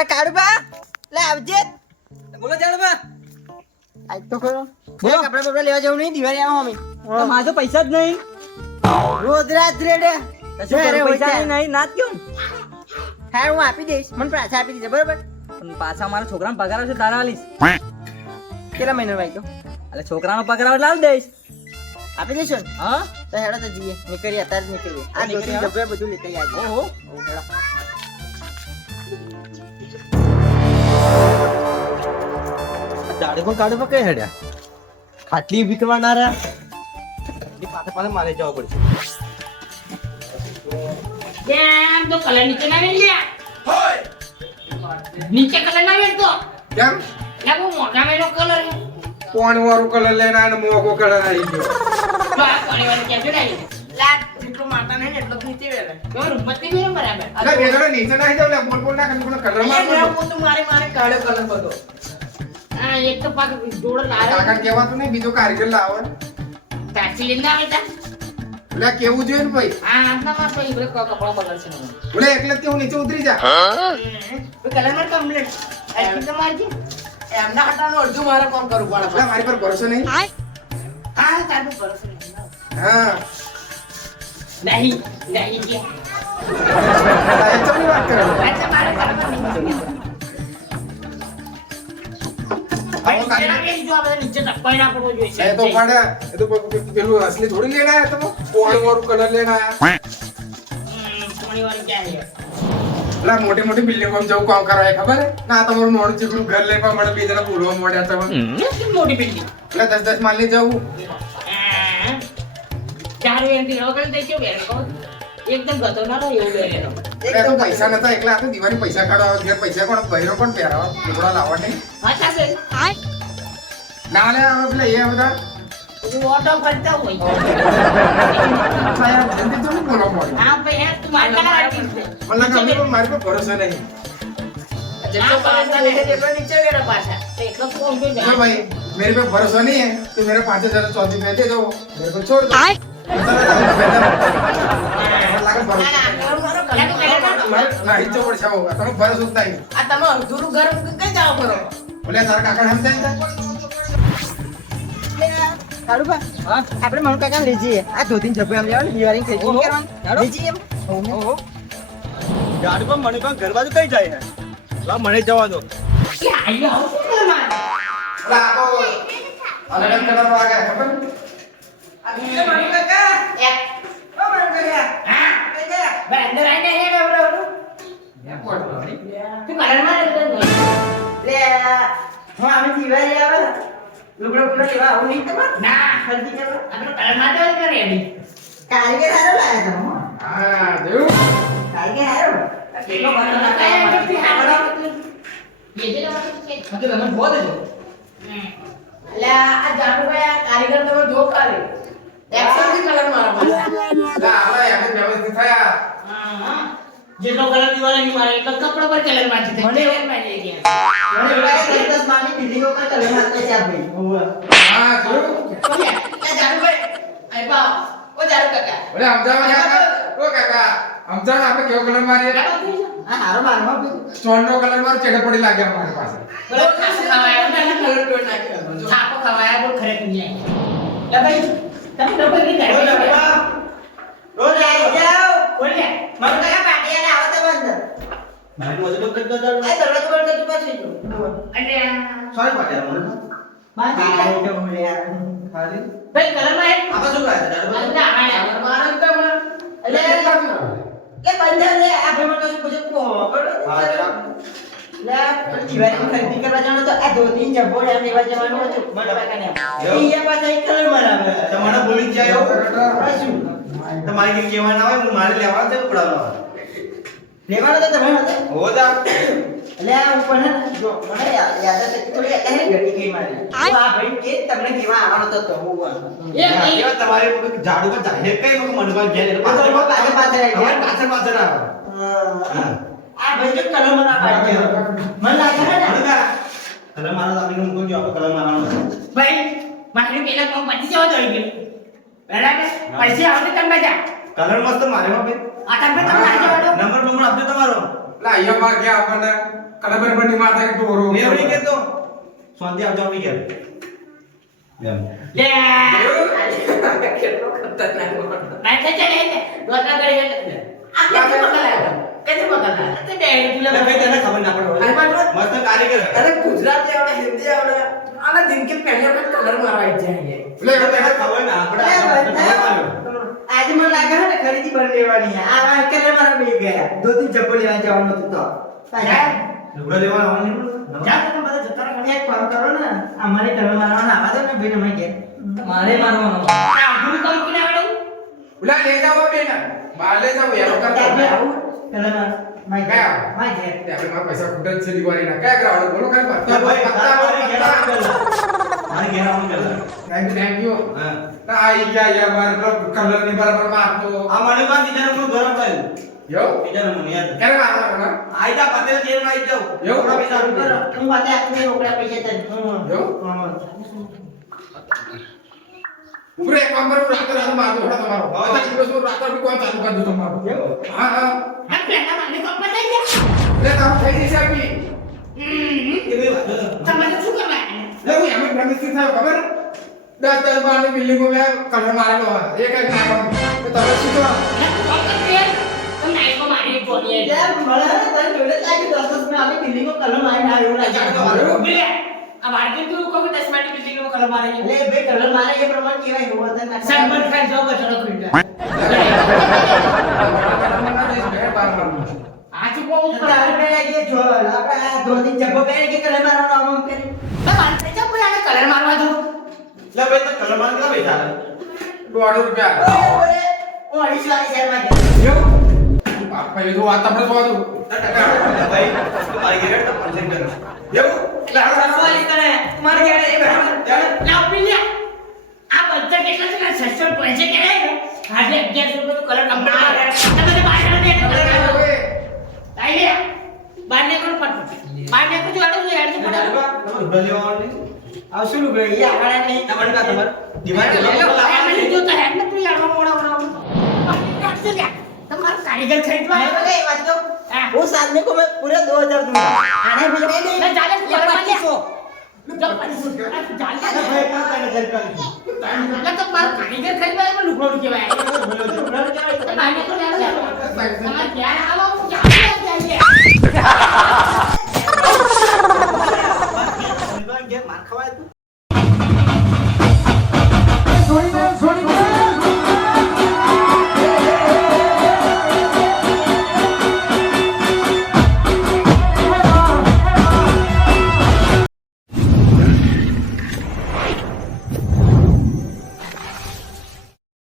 લે કાળુબા લે આવજે. બોલો જાડુબા. આજ તો ખરો બોલો. કપડા બપડા લેવા જવું નહીં દિવાળી આવો અમે તો મારે તો પૈસા જ નહીં. રોજ રાત રેડે પૈસા નહીં નાત કેમ? હા હું આપી દઈશ મને પાછા આપી દીધા બરોબર. પણ પાછા મારા છોકરાને પગાર આવશે તારા આલીશ. કેટલા મહિના ભાઈ તો એટલે છોકરાનો પગાર આવે એટલે આલી દઈશ. આપી દઈશું ને હા તો હેડો તો જઈએ નીકળીએ અત્યારે જ નીકળીએ આ નીકળીએ, દોસ્તી હા? ડબ્બે બધું લેતા આવજો. ઓહો હેડો. દાડી પણ કાઢો કઈ હેડ્યા ખાટલી ઉભી કરવા ના રહ્યા એની પાસે પાસે મારે જવા પડશે કેમ તો કલર નીચે ના વેચ લ્યા નીચે કલર ના વેચ તો કેમ લે બહુ મોટા મેનો કલર હે કોણ વાળું કલર લઈને આને મોકો કલર આવી ગયો તો આ પાણી વાળી કેમ છે ડાઈ લા જેટલો મારતા નહીં એટલો જ નીચે વેલે તો રૂમતી બી બરાબર અરે બે જણા નીચે નાખી દો લે બોલ બોલ ના કલર માં મારે કાળો કલર બધો આ એક તો પાક જોડો લાવે કાકા કહેવાતું નહીં બીજો કારીગર લાવો ટેક્સી લઈને આવે તા એટલે કેવું જોઈએ ને ભાઈ આ આપના માં તો ઈબરે કપડા બગડ છે ને બોલે એકલે જ કેવું નીચે ઉતરી જા કલર માં કમ્પ્લીટ આઈ તો મારજી એમના હટાનો અડધું મારે કામ કરવું પડે એટલે મારી પર ભરોસો નહીં હા તારું ભરોસો નહીં હા નહીં નહીં કે ચમની વાત કરે અચ્છા મારે બરાબર નહીં ભાઈ નીચે ના બેસી જો આપણે નીચે ટપ્પાઈ ના પડવો જોઈએ એ તો પડે એ તો પેલું અસલી થોડી લેના આયા તમે કોણ વાળું કલર લેના આયા થોડી વાર ક્યાં છે એટલે મોટી મોટી બિલ્ડિંગો માં જવું કામ કરાય ખબર હે ના તમારું નોનું ચીકણું ઘર લેવા મળે બે જણા બોલવા મળ્યા તમે કેટલી મોટી બિલ્ડિંગ એટલે 10 માલ ની જવું ચાર વેરથી રોકડ દઈ કેવું વેર કહો એકદમ ગતો ના રહ્યો એવું વેરેનો એ તો પૈસા નતા એકલા આ તો દિવાળી પૈસા કાઢવા ઘેર પૈસા કોણ બૈરો કોણ પહેરાવા ટુકડા લાવવા નહીં હા થાશે ના લે હવે પેલા એ બધા તું ઓટો ફરતા હોય યાર જલ્દી તો બોલવા મળે હા ભાઈ હે તું માર કલા વાટી છે મને લાગે હવે મારી પર ભરોસો નહીં જેટલો પાછા લે જેટલો નીચે વેરો પાછા તો એટલો કોણ જો चलो भाई मेरे पे भरोसा नहीं है तो मेरे 5000 चौथी में दे दो मेरे को छोड़ दो लागे भरोसा नहीं तो पड़ जाओ तुम भरोसा होता है આ તમે અડધું ઘર કઈ જાવ કરો बोले सारा काका हम जाएंगे કાળુબા હા આપણે મનુ કાકા લઈ જઈએ આ ધોતીને જબ્બે આમ લેવાનું દિવાળી ખરીદી ઓહો. કરવાનું લઈ જઈએ એમ ઓહો દાડી પણ મને પણ ઘર બાજુ કઈ જાય હે લા મને જવા દો કે આઈ આવ શું માર ला तो अलग कलर आ गया खबर આ બીજો મનુ કાકા એક ઓ મનુ કાકા હા કઈ ગયા ભાઈ અંદર આઈને હે બરોબર તું કલર માં લે હું અમે દિવાળી આવે લુગડો પુડો લેવા આવું નહીં તમારે ના ખરીદી કરવા આપણે કલર માં તો કરે એની કારીગર હારો લાયા તમે हां देव કારીગર હારો કેટલો કલર ના કાય કરતી હાલો ये जे ना કે મતલબ મને બહુ દેજો એટલે આ જાનુભાઈ આ કારીગર તમે જો કાલે એક્શન થી કલર મારા પાસે ला हमरा यहाँ पे व्यवस्थित था હા જેટલો કલર દિવાળી ની મારે એટલો કપડા પર કલર મારતી થઈ મને- કલર માં લઈ ગયા મને લાગે 10 માની બિલ્ડિંગો પર કલર મારતા છે આ ભાઈ હોવા हां देव કોને આ જાનુભાઈ આઈ બા ઓ જાનુ કાકા बोले हम जाओ यार ओ काका हम जाओ आपने क्यों कलर मारे કાકા થઈ જા આ હારો મારવા ચોંડો કલર માર ચેડે પડી લાગે અમારી પાસે બોલો ખાસ ખવાયા કલર ટોડ નાખ્યો થાપો ખવાયા બોલ ખરે નહીં લે ભાઈ તમે લોકો ની રોજ આવી જાઓ બોલ લે મનુ કાકા પાટિયાને આવો તો બંધ મારી મજૂરી તો કરતો દાડો આ દરવાજો બંધ કરતું પાછું જો એટલે સોરી પાટ્યા મને બાકી આ તો હું યાર ખાલી ભાઈ કલર માં હે આ શું કરે દાડો એટલે આયા મારો તો એટલે કે બંધ લે આ ભાઈ મને કશું પૂછે કો હા જા લે પણ દિવાળી ખરીદી કરવા જવાનું તો આ ધોતી જબ્બો એમ લેવા જવાનું હતું મને કાકાને ઈ પાછા એક કલર મારાવે તમારે બોલી જ જાય આ શું તમારે કે કહેવા ના હોય હું મારે લેવા દે ઉપડાવવાનો લેવાનો તો તમે હતો હો જા એટલે આ ઉપર હે ને જો મને યાદ હતી થોડી એને ગટી ગઈ મારી તો આ ભાઈ કે તમને કેવા આવવાનો તો તો હું કેવા તમારે ઝાડુ પર જાહેર કઈ મને કોઈ ઘેર પાછળ પાછળ પાછળ આવી ગયા. પાછળ પાછળ આવે આ ભાઈ જો કલર મને પાડી દે મને લાગે છે ને કલર મારો આપણી મૂકો જો આપણે કલર મારવાનો ભાઈ મારે પેલા કોમ પતી જવા દો ગયો બરાબર પૈસા આવને તમે જા કલર મસ્ત મારે માં ભાઈ આ તમે તમે આજે વાળો નંબર આપજો તમારો લા અહીંયા માં ગયા આપણને કલબર બની માતા કે દોરો મેં એવડી કહેતો શાંતિ આવજો આવી ગયા એમ લે કેટલો ખતરનાક માણસ. નાખે છે ને દોતા કરી આ કેમ પકડાયા કેમ પકડાયા તે બે એટલે ભાઈ તને ખબર ના પડે મસ્ત કારીગર અરે ગુજરાતી આવડે હિન્દી આવડે આના દિન કે પહેલે પણ કલર મારવા જાય લે તને ખબર ના આપણે આજે મને લાગે છે ને ખરીદી પર લેવાની છે. આ વાર કલર મારા બે ગયા. 2-3 જબ્બો લેવા જવાનું હતું તો. લુગડા લેવા આવવાની જા તમે બધા જતા રહો એક કામ કરો ને, અમારે કલર મારવાનો આવા દો ને ભાઈ અમે ઘેર. મારે મારવાનો આ હું કામ કોને આવડે ઉલા લે જાવ બેન બાર લે જાવ યાર ત્યાં કરતા બે આવું કલર માર. માય ઘેર. કયા? માય ઘેર. તે આપણે માં પૈસા ખૂટે છે દિવાળીના કયા કરાવડો બોલો કઈ તો પત્તા ભાઈ પત્તા મારે ઘેર આવવાનું પત્તા કલર મારે ઘેર આવવાનું કલર થેન્ક યુ હા ના આઈ ગયા યાર મારે કલર ની બરાબર મારતો આ મને માં બીજા નંબર ગરમ થયું યો બીજા નંબર યાદ ક્યારે મારવાનો આઈ જા પટેલ જેલ માં આઈ જાવ એવું? થોડા પૈસા આપી દે. હું વાતે આપને રોકડા પૈસા તને. એવું? હા. ઉપરે એક કામ કરો રાતે રાતે મારતો હડા તમારો હવે તો દિવસ રાતે બી કોણ ચાલુ કરી દો તમારો હા હા આ પહેલા મને કામ પતાઈ ગયા લે તારો થઈ જશે આપી એવી વાત છે. તમારે શું કરવા લે હું એમ પ્રમિસ થયો ખબર 10 બાર ની બિલ્ડિંગો મે કલર મારેલો હોય એક એક નાખો તો તમે શું કરો તમે નાઈકો મારી બોલીએ યાર મળે ને તને જોડે લાગી 10 મે આવી બિલ્ડિંગો કલર મારીને આવ્યો લાગે. ઉભી રહે આ વાર્તે તું કહો કે 10 માટી બિલ્ડિંગ નો કલર મારે છે એટલે ભાઈ કલર મારે એ પ્રમાણે કેવાય એવું હતા ના. સનબર્ન ખાઈ જાવ બચડો ખરીદવા આ શું કહું છું તારે પહેલા કે જો આપણે આ 2-3 જબ્બો પહેરે કે કલર મારવાનો આમ કરે. મારે થઈ કોઈ આને કલર મારવા દો લે ભાઈ તો કલર માં કેટલા પૈસા આવે? ₹1.5 ઓરે ઓ 250 શેરમાં ગયા. એવું બાપા એ તો વાત આપણે જોવા દઉં ભાઈ તો મારી ઘેર તો પંચન કર એવું સવારી કરે મારે ઘરે એ બરાબર. લાવ પીલ્યા આ બધા કેટલા છે 600 પૈસે કે આજે 1100 નો કલર કમ્પ્લીટ કરે તમે તો બહાર ને કલર આઈ લે બહાર ને કોણ પટ બહાર ને કોઈ જોડો છે યાર તમે લુગડા લેવા આવવાનું નહીં? આ શું લુગડો એ આગળ નહીં. તમારે કાં તમારે દિવાળી લે લેવા લો આવવાનું અમે નહીં? લીધું તો હેડ ને તું યાર મોડા તમારો કારીગર ખરીદવા मैं तो कहीं बात तो हाँ। वो सामने को मैं पूरा 2000 दूंगा आने भी नहीं मैं जाले ये कलर 2500 जाले अरे भाई कहाँ पे नजर कर એટલે તો મારો કારીગર ખરીદવા એમાં લુગડો કહેવાય તમારે ક્યાં આવો